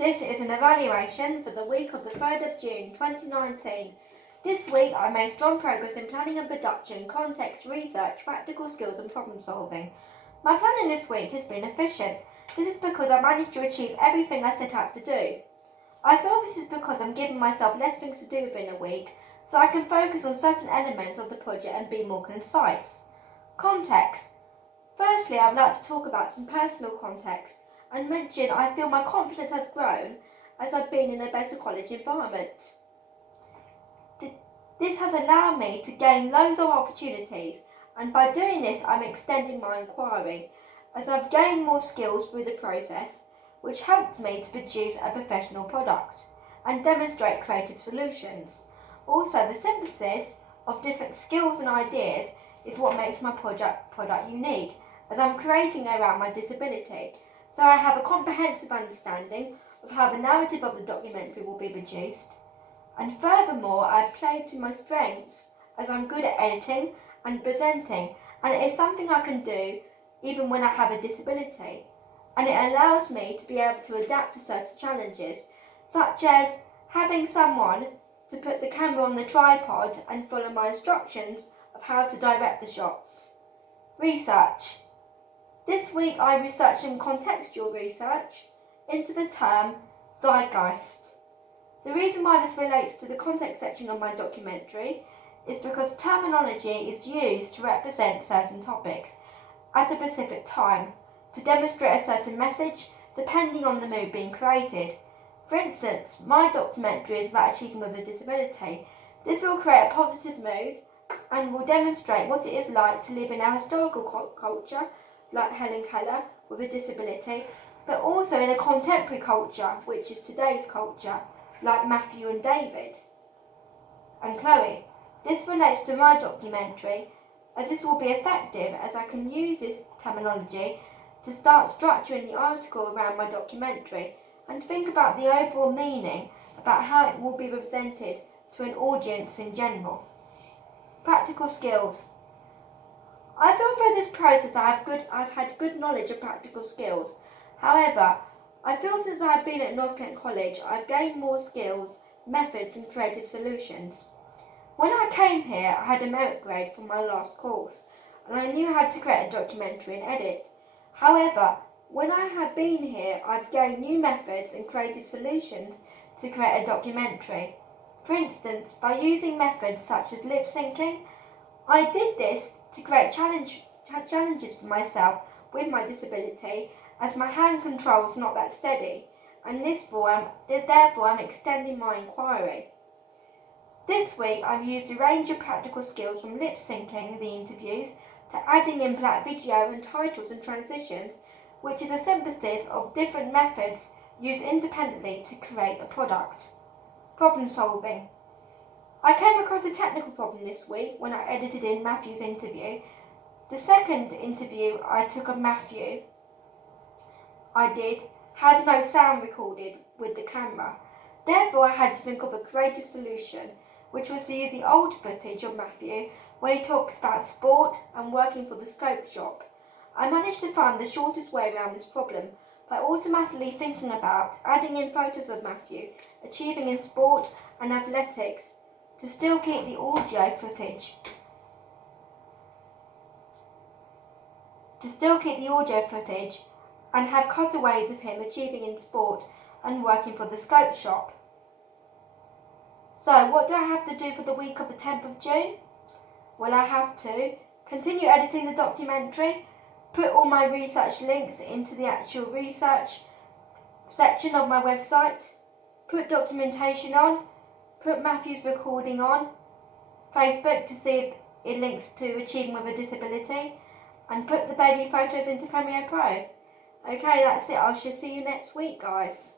This is an evaluation for the week of the 3rd of June 2019. This week I made strong progress in planning and production, context, research, practical skills and problem solving. My planning this week has been efficient. This is because I managed to achieve everything I set out to do. I feel this is because I'm giving myself less things to do within a week, so I can focus on certain elements of the project and be more concise. Context. Firstly, I would like to talk about some personal context and mention I feel my confidence has grown as I've been in a better college environment. This has allowed me to gain loads of opportunities, and by doing this I'm extending my inquiry as I've gained more skills through the process, which helps me to produce a professional product and demonstrate creative solutions. Also, the synthesis of different skills and ideas is what makes my product unique, as I'm creating around my disability. So I have a comprehensive understanding of how the narrative of the documentary will be produced. And furthermore, I've played to my strengths as I'm good at editing and presenting, and it is something I can do even when I have a disability. And it allows me to be able to adapt to certain challenges, such as having someone to put the camera on the tripod and follow my instructions of how to direct the shots. Research. This week I researched some contextual research into the term zeitgeist. The reason why this relates to the context section of my documentary is because terminology is used to represent certain topics at a specific time to demonstrate a certain message depending on the mood being created. For instance, my documentary is about achieving with a disability. This will create a positive mood and will demonstrate what it is like to live in a historical culture like Helen Keller with a disability, but also in a contemporary culture, which is today's culture, like Matthew and David and Chloe. This relates to my documentary, as this will be effective as I can use this terminology to start structuring the article around my documentary and think about the overall meaning about how it will be presented to an audience in general. Practical skills. I feel through this process I've had good knowledge of practical skills. However, I feel since I have been at North Kent College I've gained more skills, methods and creative solutions. When I came here I had a merit grade from my last course and I knew how to create a documentary and edit. However, when I have been here I've gained new methods and creative solutions to create a documentary. For instance, by using methods such as lip syncing, I did this to create challenges for myself with my disability, as my hand control is not that steady, and therefore I'm extending my inquiry. This week I've used a range of practical skills from lip syncing the interviews to adding in black video and titles and transitions, which is a synthesis of different methods used independently to create a product. Problem solving. I came across a technical problem this week when I edited in Matthew's interview. The second interview I took of Matthew had no sound recorded with the camera. Therefore I had to think of a creative solution, which was to use the old footage of Matthew where he talks about sport and working for the Scope Shop. I managed to find the shortest way around this problem by automatically thinking about adding in photos of Matthew achieving in sport and athletics to still keep the audio footage and have cutaways of him achieving in sport and working for the Scope Shop. So what do I have to do for the week of the 10th of June? Well, I have to continue editing the documentary, put all my research links into the actual research section of my website, put documentation on, put Matthew's recording on Facebook to see if it links to Achieving with a Disability, and put the baby photos into Premiere Pro. Okay, that's it. I shall see you next week, guys.